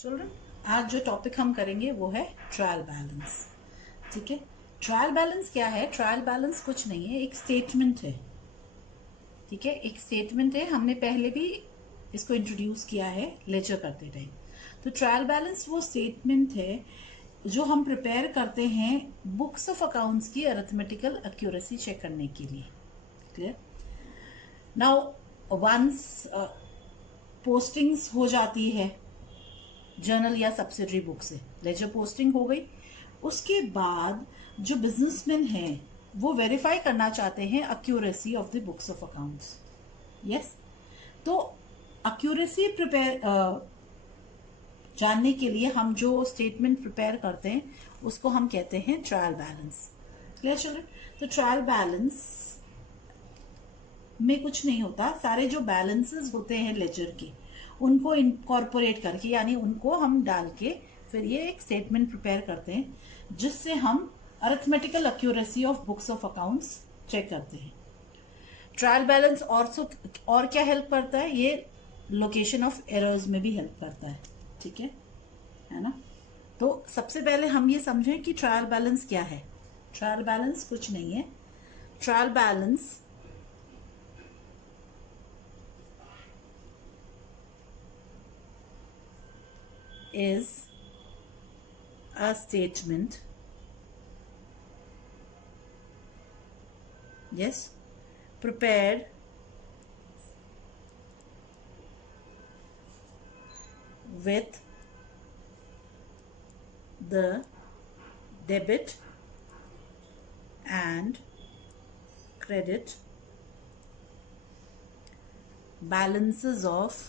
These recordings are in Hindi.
चिल्ड्रन, आज जो टॉपिक हम करेंगे वो है ट्रायल बैलेंस। ठीक है, ट्रायल बैलेंस क्या है? ट्रायल बैलेंस कुछ नहीं है, एक स्टेटमेंट है। ठीक है, एक स्टेटमेंट है। हमने पहले भी इसको इंट्रोड्यूस किया है लेक्चर करते टाइम। तो ट्रायल बैलेंस वो स्टेटमेंट है जो हम प्रिपेयर करते हैं बुक्स ऑफ अकाउंट्स की अरिथमेटिकल एक्यूरेसी चेक करने के लिए। क्लियर? नाउ वंस पोस्टिंग्स हो जाती है जर्नल या सब्सिडरी बुक से, लेजर पोस्टिंग हो गई, उसके बाद जो बिजनेसमैन हैं वो वेरीफाई करना चाहते हैं accuracy of the books of accounts. Yes, तो एक्यूरेसी प्रिपेयर जानने के लिए हम जो स्टेटमेंट प्रिपेयर करते हैं उसको हम कहते हैं ट्रायल बैलेंस। Clear children? तो ट्रायल बैलेंस में कुछ नहीं होता, सारे जो बैलेंसेस होते हैं लेजर के उनको इनकॉर्पोरेट करके, यानी उनको हम डाल के फिर ये एक स्टेटमेंट प्रिपेयर करते हैं जिससे हम arithmetical accuracy of books of accounts check करते हैं। ट्रायल बैलेंस और क्या हेल्प करता है? ये लोकेशन ऑफ एरर्स में भी हेल्प करता है। ठीक है ना? तो सबसे पहले हम ये समझें कि ट्रायल बैलेंस क्या है। ट्रायल बैलेंस कुछ नहीं है। Trial balance is a statement, yes, prepared with the debit and credit balances of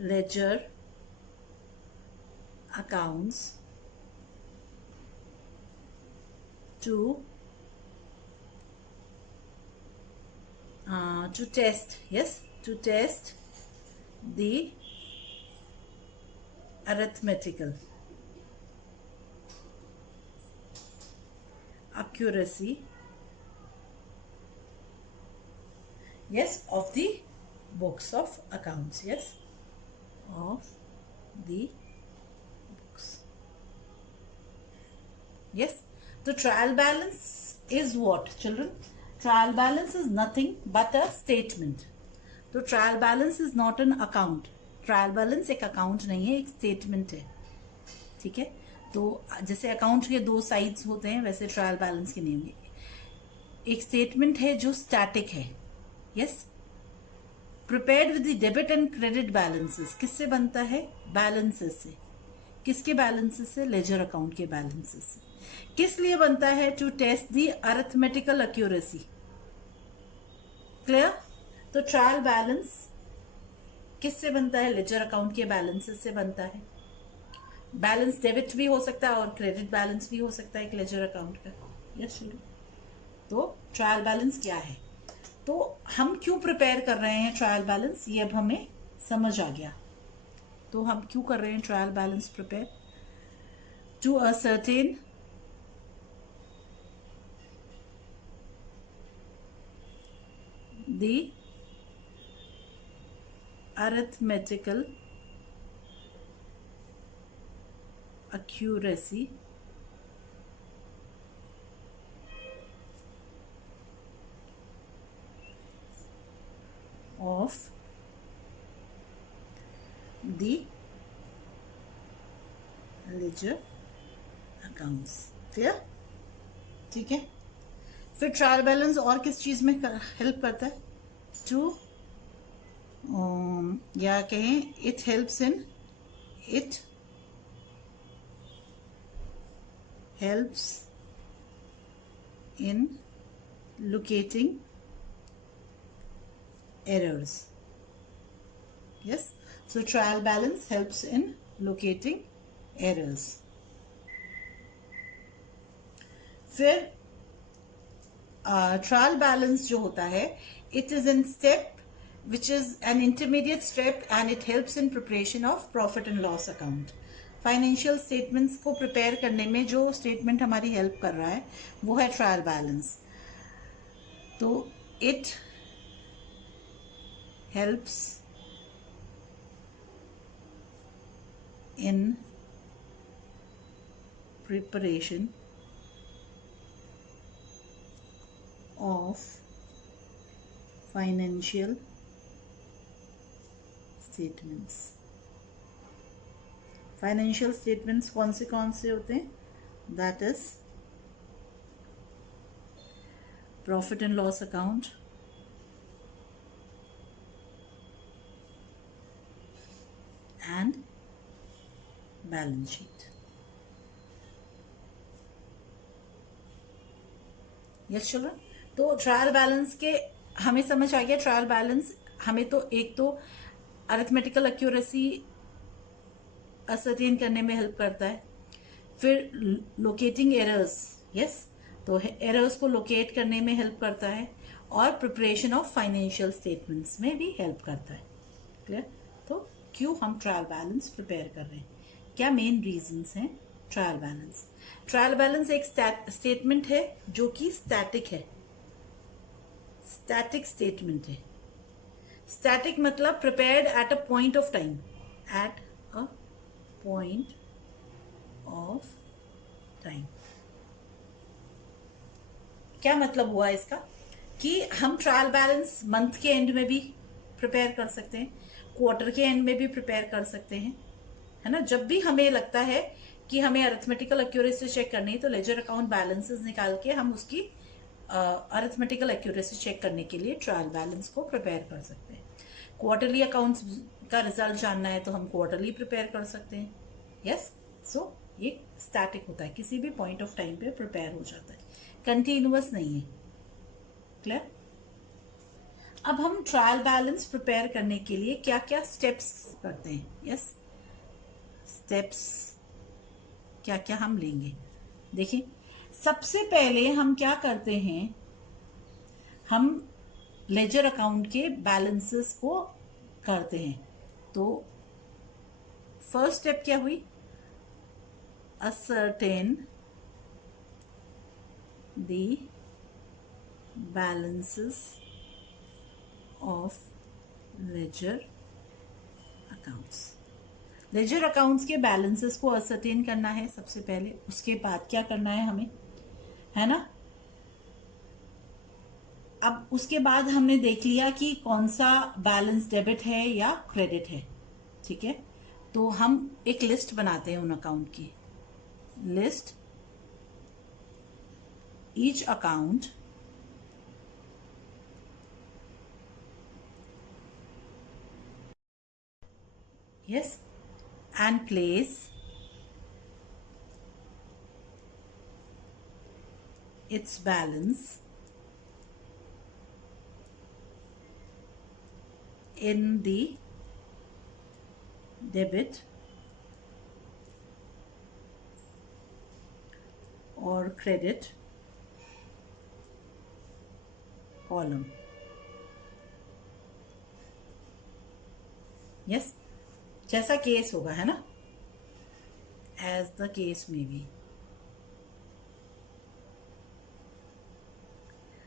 ledger accounts to test, yes, to test the arithmetical accuracy, yes, of the books of accounts, yes, of the books. Yes, the trial balance is what, children? Trial balance is nothing but a statement. तो trial balance is not an account. Trial balance एक अकाउंट नहीं है, एक स्टेटमेंट है। ठीक है, तो जैसे अकाउंट के दो साइड्स होते हैं वैसे ट्रायल बैलेंस के नहीं होंगे। एक स्टेटमेंट है जो स्टैटिक है। Yes, prepared with the debit and credit balances. किससे बनता है? बैलेंसेस से। किसके बैलेंसेस से? लेजर अकाउंट के बैलेंसेस से। किस लिए बनता है? To test the arithmetical accuracy. Clear? तो ट्रायल बैलेंस किससे बनता है? लेजर अकाउंट के बैलेंसेस से बनता है। बैलेंस डेबिट भी हो सकता है और क्रेडिट बैलेंस भी हो सकता है एक लेजर अकाउंट का। यस शुरू। तो ट्रायल बैलेंस क्या है, तो हम क्यों प्रिपेयर कर रहे हैं ट्रायल बैलेंस, ये अब हमें समझ आ गया। तो हम क्यों कर रहे हैं trial balance prepare? To ascertain the arithmetical accuracy of the ledger accounts। Clear? ठीक है, फिर ट्रायल बैलेंस और किस चीज में हेल्प करता है? टू या कहें it helps in locating errors. Yes, so trial balance helps in locating errors. फिर ट्रायल बैलेंस जो होता है, it is in step which is an intermediate step and it helps in preparation of profit and loss account. Financial statements को प्रिपेयर करने में जो स्टेटमेंट हमारी हेल्प कर रहा है वो है ट्रायल बैलेंस। तो It helps in preparation of financial statements. Financial statements कौन से होते हैं? That is profit and loss account, and balance sheet. Yes children, तो ट्रायल बैलेंस के हमें समझ आ गया. ट्रायल बैलेंस हमें तो एक तो अरिथमेटिकल एक्यूरेसी असर्टेन करने में हेल्प करता है, फिर लोकेटिंग एरर्स, यस, तो एरर्स को लोकेट करने में हेल्प करता है, और प्रिपरेशन ऑफ फाइनेंशियल स्टेटमेंट्स में भी हेल्प करता है. क्लियर? तो क्यों हम ट्रायल बैलेंस प्रिपेयर कर रहे हैं, क्या मेन रीजंस हैं ट्रायल बैलेंस? ट्रायल बैलेंस एक स्टेटमेंट है जो कि स्टैटिक है. स्टैटिक स्टेटमेंट है. स्टैटिक मतलब prepared at a point of time. At a point of time. क्या मतलब हुआ इसका? कि हम ट्रायल बैलेंस मंथ के एंड में भी प्रिपेयर कर सकते हैं, क्वार्टर के एंड में भी प्रिपेयर कर सकते हैं, है ना. जब भी हमें लगता है कि हमें अरिथमेटिकल एक्यूरेसी चेक करनी है तो लेजर अकाउंट बैलेंसेस निकाल के हम उसकी अरिथमेटिकल एक्यूरेसी चेक करने के लिए ट्रायल बैलेंस को प्रिपेयर कर सकते हैं. क्वार्टरली अकाउंट्स का रिजल्ट जानना है तो हम क्वार्टरली प्रिपेयर कर सकते हैं. यस, सो ये स्टैटिक होता है, किसी भी पॉइंट ऑफ टाइम पे प्रिपेयर हो जाता है, कंटिन्यूअस नहीं है. क्लियर? अब हम ट्रायल बैलेंस प्रिपेयर करने के लिए क्या क्या स्टेप्स करते हैं? यस, स्टेप्स क्या क्या हम लेंगे. देखिए, सबसे पहले हम क्या करते हैं, हम लेजर अकाउंट के बैलेंसेस को करते हैं. तो फर्स्ट स्टेप क्या हुई? ascertain the balances of ledger accounts. Ledger accounts के बैलेंसेस को असरटेन करना है सबसे पहले. उसके बाद क्या करना है हमें, है ना. अब उसके बाद हमने देख लिया कि कौन सा बैलेंस डेबिट है या क्रेडिट है. ठीक है, तो हम एक लिस्ट बनाते हैं उन अकाउंट की. List each account yes and place its balance in the debit or credit column. yes, जैसा केस होगा, है ना, एज द केस में भी.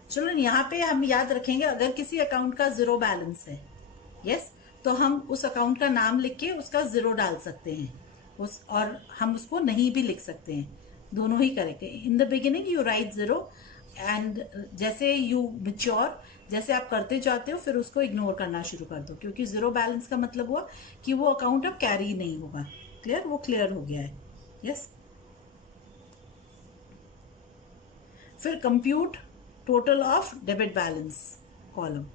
चलो, यहाँ पे हम याद रखेंगे अगर किसी अकाउंट का जीरो बैलेंस है, यस, तो हम उस अकाउंट का नाम लिख के उसका जीरो डाल सकते हैं, और हम उसको नहीं भी लिख सकते हैं, दोनों ही करेक्ट है. In the beginning you right zero, and जैसे यू मैच्योर, जैसे आप करते जाते हो फिर उसको इग्नोर करना शुरू कर दो, क्योंकि जीरो बैलेंस का मतलब हुआ कि वो अकाउंट अब कैरी नहीं होगा. क्लियर? वो क्लियर हो गया है. यस. फिर compute total of debit balance column.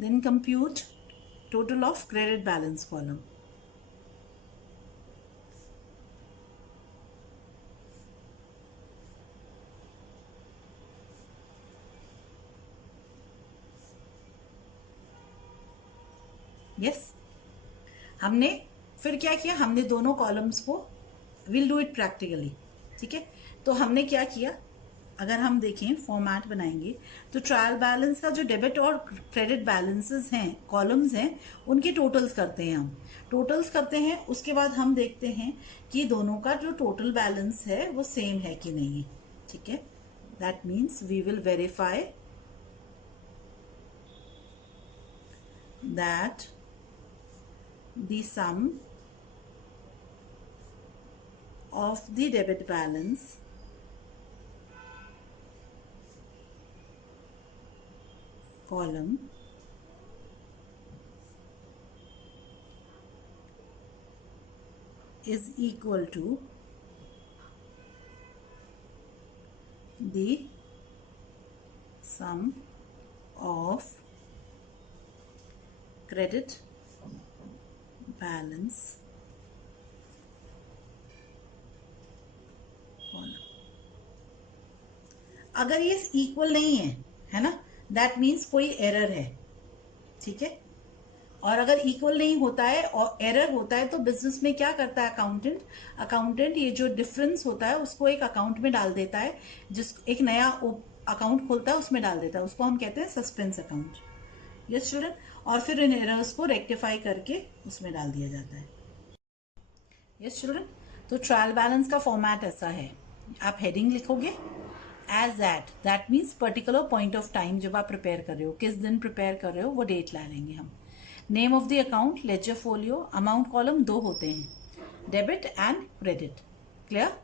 Then compute total of credit balance column. Yes, हमने फिर क्या किया, हमने दोनों कॉलम्स को, विल डू इट प्रैक्टिकली. ठीक है, तो हमने क्या किया, अगर हम देखें फॉर्मेट बनाएंगे तो ट्रायल बैलेंस का जो डेबिट और क्रेडिट बैलेंसेस हैं, कॉलम्स हैं, उनके टोटल्स करते हैं हम। टोटल्स करते हैं, उसके बाद हम देखते हैं कि दोनों का जो टोटल बैलेंस है वो सेम है कि नहीं। ठीक है, that means we will verify that the sum of the debit balance column is equal to the sum of credit balance column। अगर ये इक्वल नहीं है ना, दैट मीन्स कोई एरर है। ठीक है, और अगर इक्वल नहीं होता है और एरर होता है तो बिजनेस में क्या करता है अकाउंटेंट ये जो डिफरेंस होता है उसको एक अकाउंट में डाल देता है, जिस एक नया अकाउंट खोलता है उसमें डाल देता है, उसको हम कहते हैं सस्पेंस अकाउंट। यस चिल्ड्रन, और फिर इन एरर्स को रेक्टिफाई करके उसमें डाल दिया जाता है। यस चिल्ड्रन, तो ट्रायल बैलेंस का फॉर्मेट ऐसा है। आप हेडिंग लिखोगे as that means particular point of time, जब आप प्रिपेयर कर रहे हो, किस दिन प्रिपेयर कर रहे हो वो डेट ला लेंगे हम। Name of the account, ledger folio, amount column दो होते हैं, डेबिट एंड क्रेडिट। क्लियर?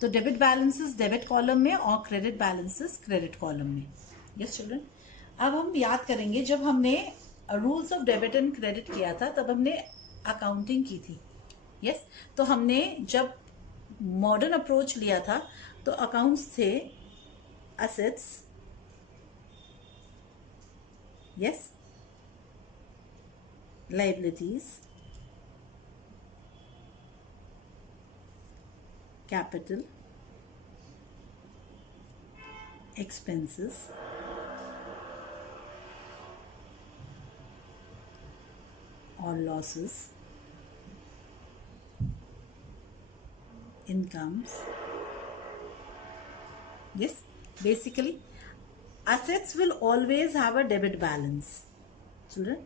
तो डेबिट बैलेंसेस डेबिट कॉलम में और क्रेडिट बैलेंसेस क्रेडिट कॉलम में। यस चिल्ड्रन, अब हम याद करेंगे जब हमने rules of debit and credit किया था तब हमने अकाउंटिंग की थी। यस, तो हमने जब मॉडर्न अप्रोच लिया था तो अकाउंट्स थे assets, yes, liabilities, capital, expenses, or losses, incomes। yes, basically assets will always have a debit balance। children,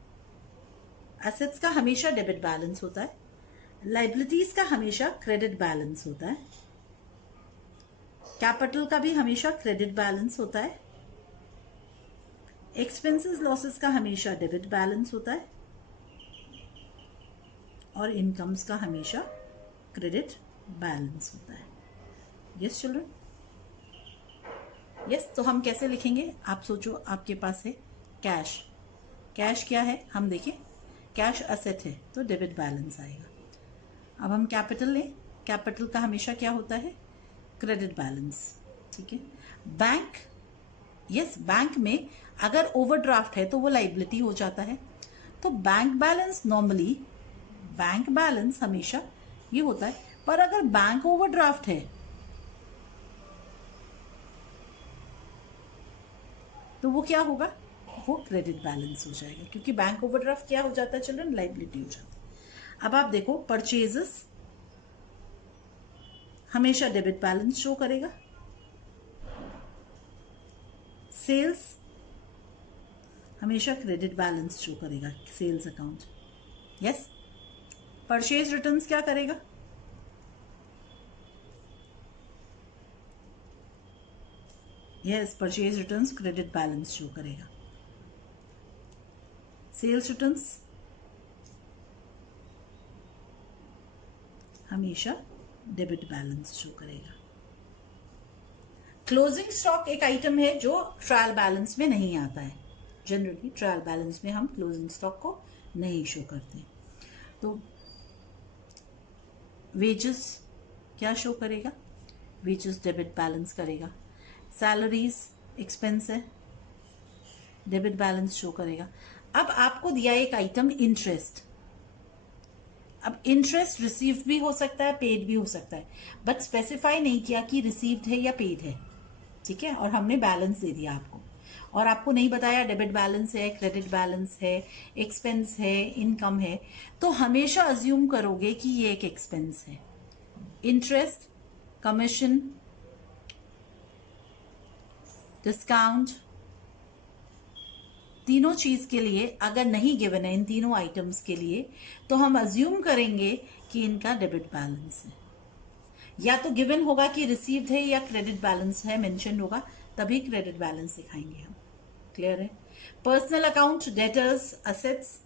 assets का हमेशा डेबिट बैलेंस होता है, लाइबिलिटीज का हमेशा क्रेडिट बैलेंस होता है, कैपिटल का भी हमेशा क्रेडिट बैलेंस होता है, एक्सपेंसेस लॉसेस का हमेशा डेबिट बैलेंस होता है, और इनकम्स का हमेशा क्रेडिट बैलेंस होता है। यस चिल्ड्रन, यस, तो हम कैसे लिखेंगे? आप सोचो, आपके पास है कैश। कैश क्या है हम देखें, कैश असेट है तो डेबिट बैलेंस आएगा। अब हम कैपिटल लें, कैपिटल का हमेशा क्या होता है? Credit balance. ठीक है, बैंक, यस, बैंक में अगर ओवरड्राफ्ट है तो वो लाइबिलिटी हो जाता है। तो bank balance normally, bank balance हमेशा ये होता है, पर अगर बैंक ओवरड्राफ्ट है तो वो क्या होगा? वो क्रेडिट बैलेंस हो जाएगा, क्योंकि बैंक ओवरड्राफ्ट क्या हो जाता है चिल्ड्रन? लाइबिलिटी हो जाता है। अब आप देखो, परचेजेस हमेशा डेबिट बैलेंस शो करेगा, सेल्स हमेशा क्रेडिट बैलेंस शो करेगा, sales account. Yes, purchase returns क्या करेगा? Yes, purchase returns credit balance show करेगा, सेल्स रिटर्न्स हमेशा डेबिट बैलेंस शो करेगा। क्लोजिंग स्टॉक एक आइटम है जो ट्रायल बैलेंस में नहीं आता है। जनरली ट्रायल बैलेंस में हम क्लोजिंग स्टॉक को नहीं शो करते। तो वेजेस क्या शो करेगा? वेजेस डेबिट बैलेंस करेगा। सैलरीज एक्सपेंस है, डेबिट बैलेंस शो करेगा। अब आपको दिया एक आइटम इंटरेस्ट। अब इंटरेस्ट रिसीव्ड भी हो सकता है, पेड भी हो सकता है, बट स्पेसिफाई नहीं किया कि रिसीव्ड है या पेड है। ठीक है, और हमने बैलेंस दे दिया आपको, और आपको नहीं बताया डेबिट बैलेंस है, क्रेडिट बैलेंस है, एक्सपेंस है, इनकम है, तो हमेशा अज्यूम करोगे कि ये एक एक्सपेंस है। इंटरेस्ट, कमीशन, डिस्काउंट, तीनों चीज के लिए अगर नहीं गिवन है इन तीनों आइटम्स के लिए तो हम अज्यूम करेंगे कि इनका डेबिट बैलेंस है, या तो गिवन होगा कि रिसीव्ड है या क्रेडिट बैलेंस है मेंशन होगा, तभी क्रेडिट बैलेंस दिखाएंगे हम। क्लियर है? Personal account, debtors, assets,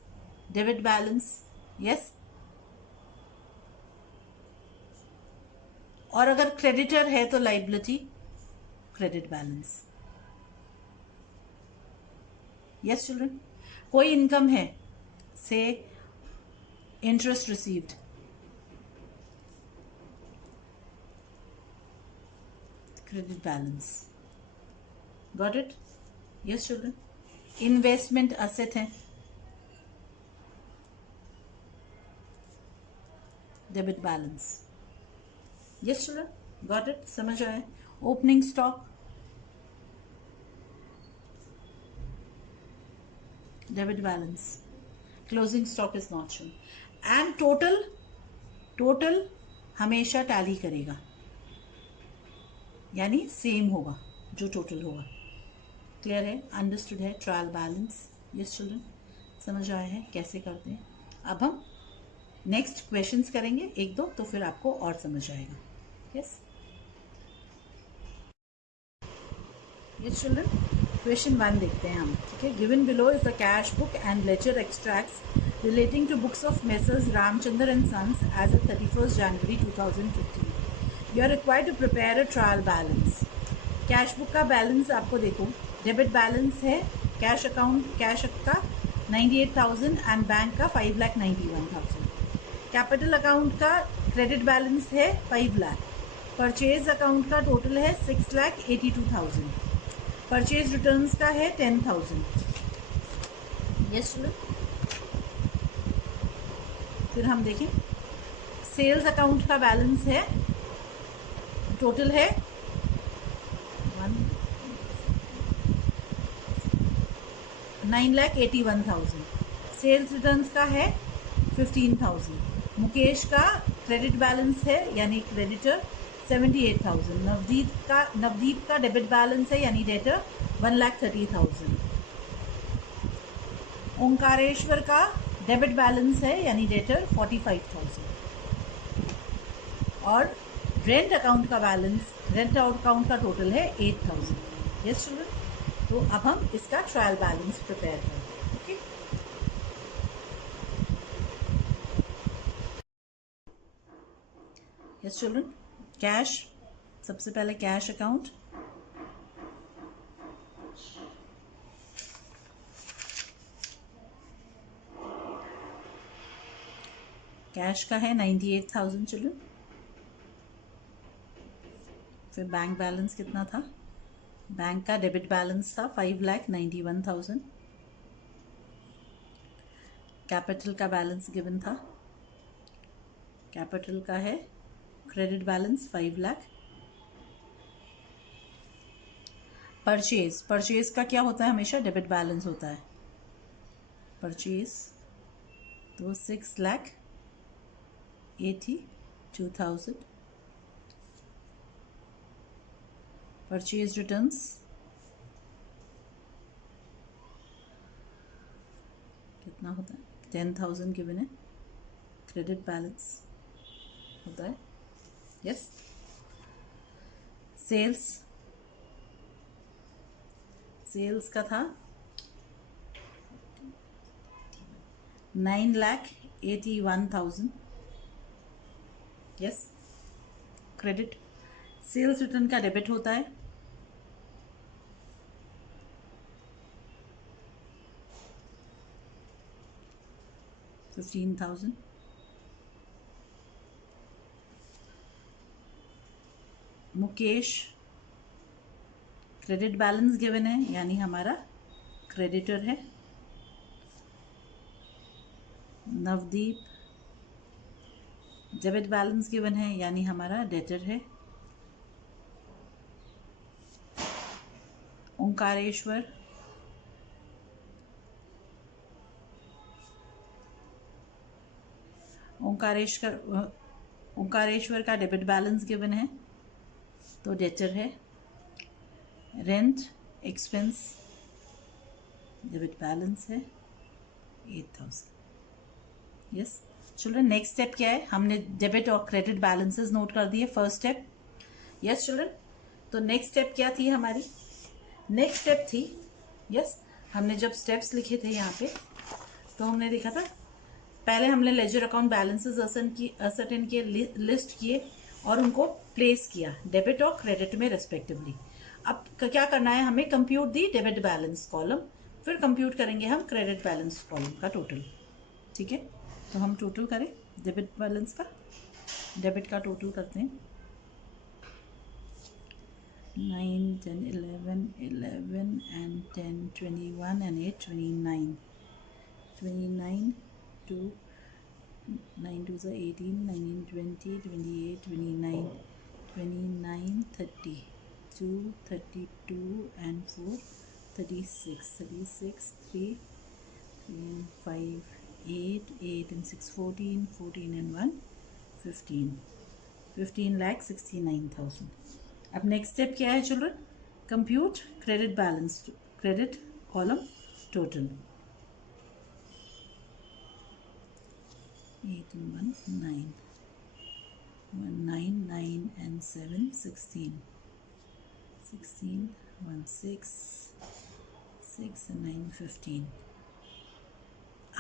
debit balance, yes. और अगर क्रेडिटर है तो liability, credit balance. Yes children? कोई इनकम है, से interest received, credit balance. Got it? Yes children? Investment asset है, debit balance. Yes children? Got it? समझ आए? Opening stock, debit balance. Closing stock is not shown. And total हमेशा टैली करेगा, यानी सेम होगा जो टोटल होगा। क्लियर है? अंडरस्टूड है? Trial balance. Yes children? समझ आए हैं कैसे करते हैं? अब हम नेक्स्ट क्वेश्चंस करेंगे एक दो, तो फिर आपको और समझ आएगा। Yes yes children? क्वेश्चन 1 देखते हैं हम। ठीक है, given below is the cash book and ledger extracts relating to books of Messrs Ramchandra and sons as of 31 January 2015। You are required to prepare a trial balance. Cash book का बैलेंस आपको देखो, डेबिट बैलेंस है कैश अकाउंट, कैश का 98,000 एंड बैंक का 5,91,000। कैपिटल अकाउंट का क्रेडिट बैलेंस है 5 लाख। परचेज अकाउंट का टोटल है 6,82,000। परचेज रिटर्न्स का है 10,000। यस चलो, फिर हम देखें सेल्स अकाउंट का बैलेंस है, टोटल है 9,81,000। सेल्स रिटर्न्स का है 15,000। मुकेश का क्रेडिट बैलेंस है यानी क्रेडिटर 78,000। नवदीप का डेबिट बैलेंस है यानी डेटर 1,30,000। ओंकारेश्वर का डेबिट बैलेंस है यानी डेटर 45,000। और रेंट अकाउंट का बैलेंस, रेंट अकाउंट का टोटल है 8,000। Yes children? तो अब हम इसका ट्रायल बैलेंस प्रिपेयर करते हैं। Okay, yes children? कैश, सबसे पहले कैश अकाउंट, कैश का है 98,000 चिल्ड्रन। फिर बैंक बैलेंस कितना था? बैंक का डेबिट बैलेंस था 5,91,000। कैपिटल का बैलेंस गिवन था, कैपिटल का है क्रेडिट बैलेंस 5 लाख। परचेज का क्या होता है? हमेशा डेबिट बैलेंस होता है। परचेज तो 6,82,000। परचेज रिटर्न्स कितना होता है? 10,000 गिवन है। क्रेडिट बैलेंस होता है, यस। सेल्स का था 9,81,000। यस। क्रेडिट, सेल्स रिटर्न का डेबिट होता है, $15,000। मुकेश क्रेडिट बैलेंस गिवन है यानी हमारा क्रेडिटर है। नवदीप डेबिट बैलेंस गिवन है यानी हमारा डेटर है। ओंकारेश्वर ओंकारेश्वर का डेबिट बैलेंस गिवन है तो डेटर है। रेंट एक्सपेंस डेबिट बैलेंस है 8,000। यस चिल्ड्रन, नेक्स्ट स्टेप क्या है? हमने डेबिट और क्रेडिट बैलेंसेस नोट कर दिए, फर्स्ट स्टेप। यस चिल्ड्रन, तो नेक्स्ट स्टेप क्या थी हमारी? नेक्स्ट स्टेप थी, यस हमने जब स्टेप्स लिखे थे यहाँ पे तो हमने देखा था, पहले हमने लेजर अकाउंट बैलेंसेस असर्टेन किए, लिस्ट किए और उनको प्लेस किया डेबिट और क्रेडिट में रेस्पेक्टिवली। अब क्या करना है हमें? कंप्यूट दी डेबिट बैलेंस कॉलम, फिर कंप्यूट करेंगे हम क्रेडिट बैलेंस कॉलम का टोटल। ठीक है, तो हम टोटल करें डेबिट बैलेंस का, डेबिट का टोटल करते हैं। 9, 10, 11 and 10, 21 and 8, 29, 29 to 9 to the 18, 19, 20, 28, 29, 29, 30, 2, 32 and 4, 36, 36, 3, 3 and 5, 8, 8 and 6, 14, 14 and 1, 15, 15,69,000। अब नेक्स्ट स्टेप क्या है children? Compute credit balance, credit column total. 8 and 1, 9, 1, 9, 9 and 7, 16, 16, 1, 6, 6 and 9, 15।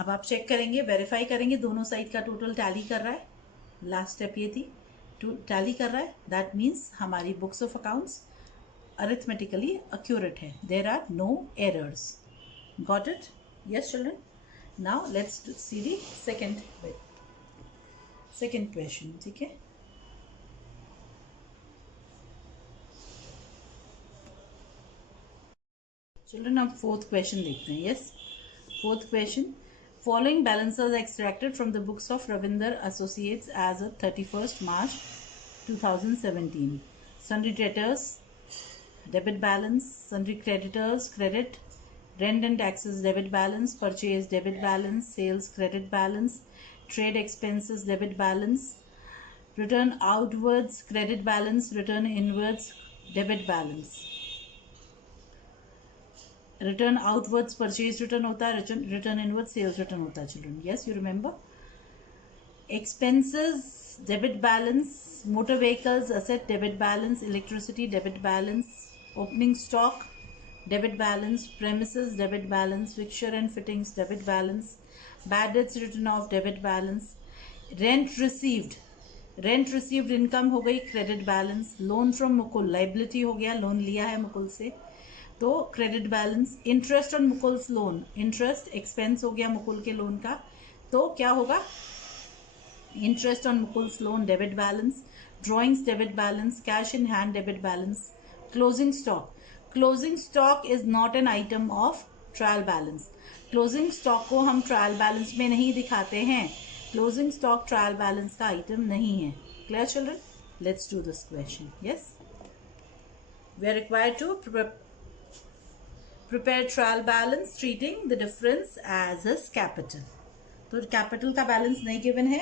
अब आप चेक करेंगे, वेरीफाई करेंगे दोनों साइड का टोटल टैली कर रहा है। लास्ट स्टेप ये थी, टैली कर रहा है, दैट मीन्स हमारी books of accounts arithmetically accurate है, there are no errors. Got it? Yes children, now let's see the second question. ठीक है, चिल्ड्रन अब फोर्थ क्वेश्चन देखते हैं। Yes, fourth question, following balances extracted from the books of Ravinder Associates as of 31st March 2017. Sundry debtors debit balance, sundry creditors credit, rent and taxes debit balance, purchase debit balance, sales credit balance, trade expenses debit balance, return outwards credit balance, return inwards debit balance। Return outwards purchase return होता है, रिटर्न इनवर्ड्स सेल्स रिटर्न होता है children. Yes you remember. Expenses debit balance, motor vehicles asset debit balance, electricity debit balance, opening stock debit balance, premises debit balance, fixture and fittings debit balance, bad debts return of debit balance, rent received income हो गई credit balance, loan from Mukul liability हो गया, लोन लिया है मुकुल से तो credit balance, interest on Mukul's loan, interest expense हो गया मुकुल के लोन का तो क्या होगा? Interest on Mukul's loan debit balance, drawings debit balance, cash in hand debit balance, closing stock is not an item of trial balance. Closing stock को हम ट्रायल बैलेंस में नहीं दिखाते हैं, क्लोजिंग स्टॉक ट्रायल बैलेंस का आइटम नहीं है। Clear children? Let's do this question. Yes, we are required to prepare trial balance treating the difference as his capital। तो कैपिटल का बैलेंस नहीं गिवन है,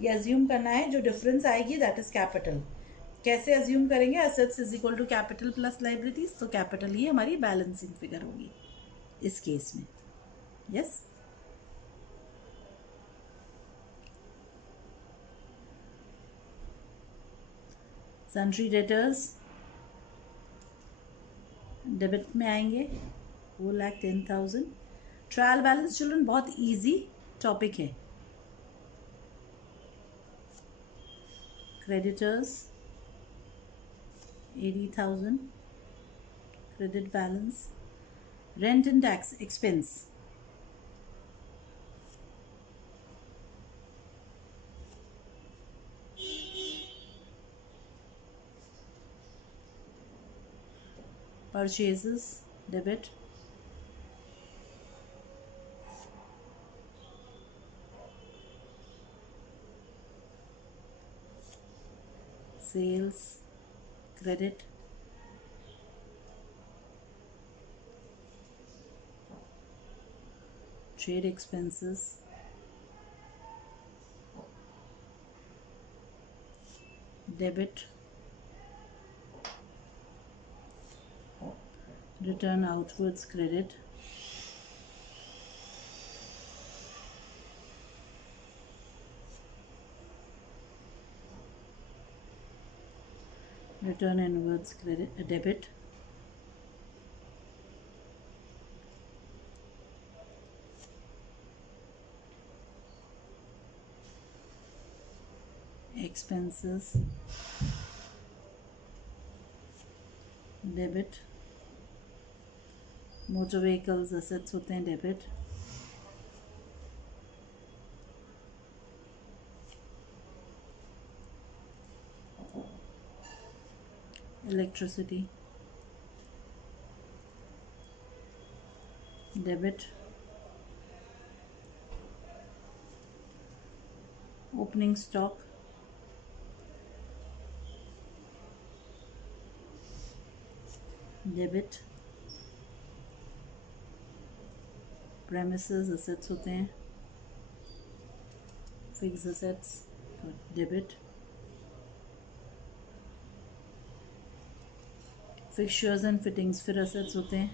ये अज्यूम करना है जो डिफरेंस आएगी दैट इज कैपिटल। कैसे अज्यूम करेंगे? Assets is equal to capital plus liabilities, तो कैपिटल ही हमारी बैलेंसिंग फिगर होगी इस केस में। यस, सन्ड्री डेटर्स डेबिट में आएंगे 4,10,000। ट्रायल बैलेंस चिल्ड्रन बहुत इजी टॉपिक है। Creditors 80,000 credit balance, rent and tax expense purchases debit, sales credit, trade expenses, debit, return outwards credit, return inwards credit, debit, expenses, debit, motor vehicles assets होते हैं debit, electricity, debit, opening stock, debit, premises assets होते हैं, fixed assets debit, fixtures and fittings फिर assets होते हैं,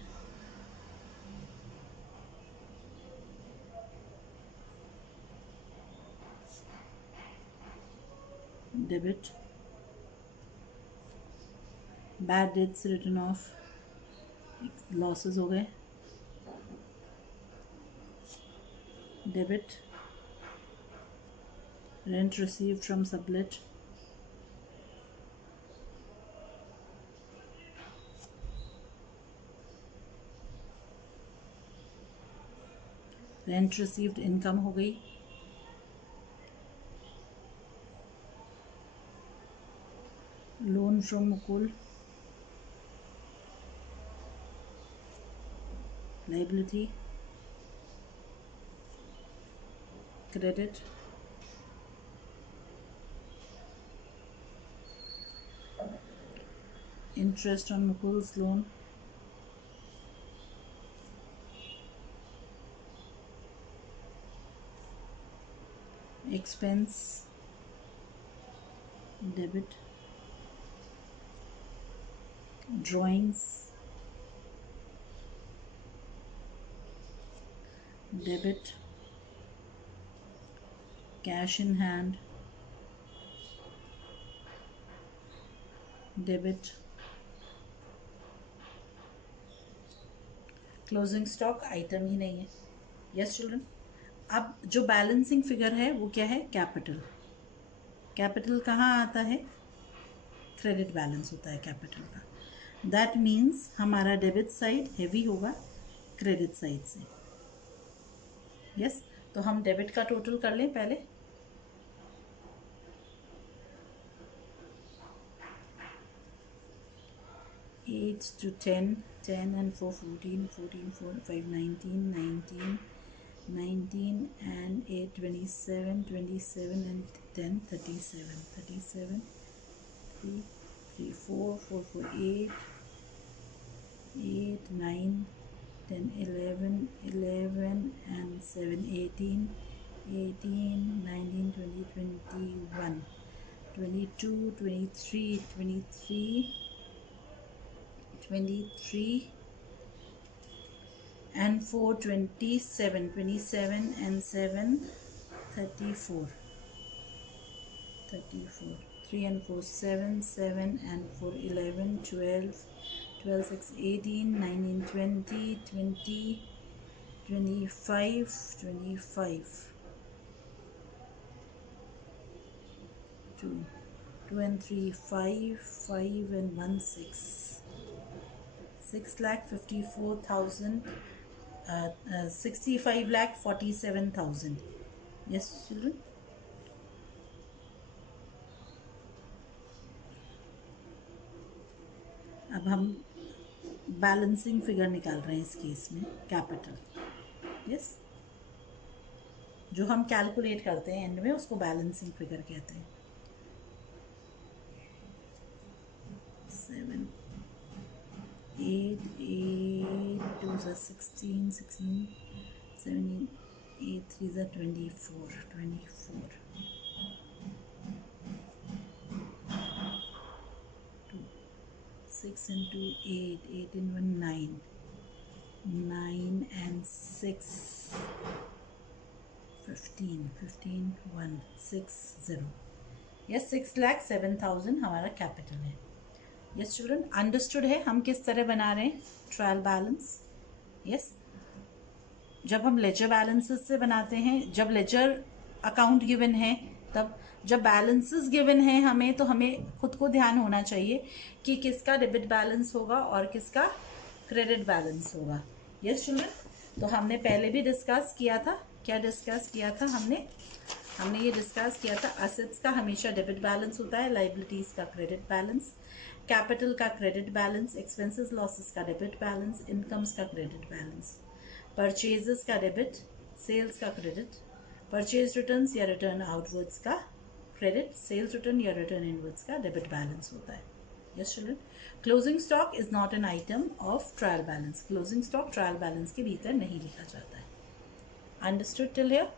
debit, bad debts written off, losses हो गए, debit, rent received from sublet, rent received income हो गई, loan from Mukul, liability, credit, interest on Mukul's loan, expense, debit, drawings, debit, cash in hand, debit, closing stock item ही नहीं है. Yes children. अब जो बैलेंसिंग फिगर है वो क्या है? कैपिटल. कैपिटल कहाँ आता है? क्रेडिट बैलेंस होता है कैपिटल का. दैट मीन्स हमारा डेबिट साइड हैवी होगा क्रेडिट साइड से. यस. तो हम डेबिट का टोटल कर लें पहले. 8 to 10, 10 and 4, 14, 14, 4, 5, 19, 19, 19 and 8, 27, 27 and 10, 37, 37, 3, 3, 4, 4, 4, 8, 8, 9, 10, 11, 11 and 7, 18, 18, 19, 20, 21, 22, 23, 23, 23 and 4, 27, 27 and 7, 34, 34, 3 and 4, 7, 7 and 4, 11, 12, 12, 6, 18, 19, 20, 20, 25, 25, 2, 2 and 3, 5, 5 and 1, 6. 6,54,000, 65,47,000. Yes, children. अब हम बैलेंसिंग फिगर निकाल रहे हैं इस केस में कैपिटल. यस. जो हम कैलकुलेट करते हैं एंड में उसको बैलेंसिंग फिगर कहते हैं. 7, 8, 8, 2 is 16, 16, 17, 8, 3 is 24, 24. 2, 6 into 8, 8 in 1, 9, 9 and 6, 15, 15, 1, 6, 0. Yes, 6,07,000 हमारा कैपिटल है. यस चिल्ड्रन, अंडरस्टूड है हम किस तरह बना रहे हैं ट्रायल बैलेंस. यस, जब हम लेजर बैलेंसेस से बनाते हैं, जब लेजर अकाउंट गिवन है, तब जब बैलेंसेस गिवन है हमें, तो हमें खुद को ध्यान होना चाहिए कि किसका डेबिट बैलेंस होगा और किसका क्रेडिट बैलेंस होगा. यस चिल्ड्रन, तो हमने पहले भी डिस्कस किया था. क्या डिस्कस किया था हमने ये डिस्कस किया था, असेट्स का हमेशा डेबिट बैलेंस होता है, लाइबिलिटीज का क्रेडिट बैलेंस, कैपिटल का क्रेडिट बैलेंस, एक्सपेंसेस लॉसेस का डेबिट बैलेंस, इनकम्स का क्रेडिट बैलेंस, परचेजेस का डेबिट, सेल्स का क्रेडिट, परचेज रिटर्न्स या रिटर्न आउटवर्ड्स का क्रेडिट, सेल्स रिटर्न या रिटर्न इनवर्ड्स का डेबिट बैलेंस होता है. Yes children, closing stock is not an item of trial balance. Closing stock trial balance के भीतर नहीं लिखा जाता है. Understood till here?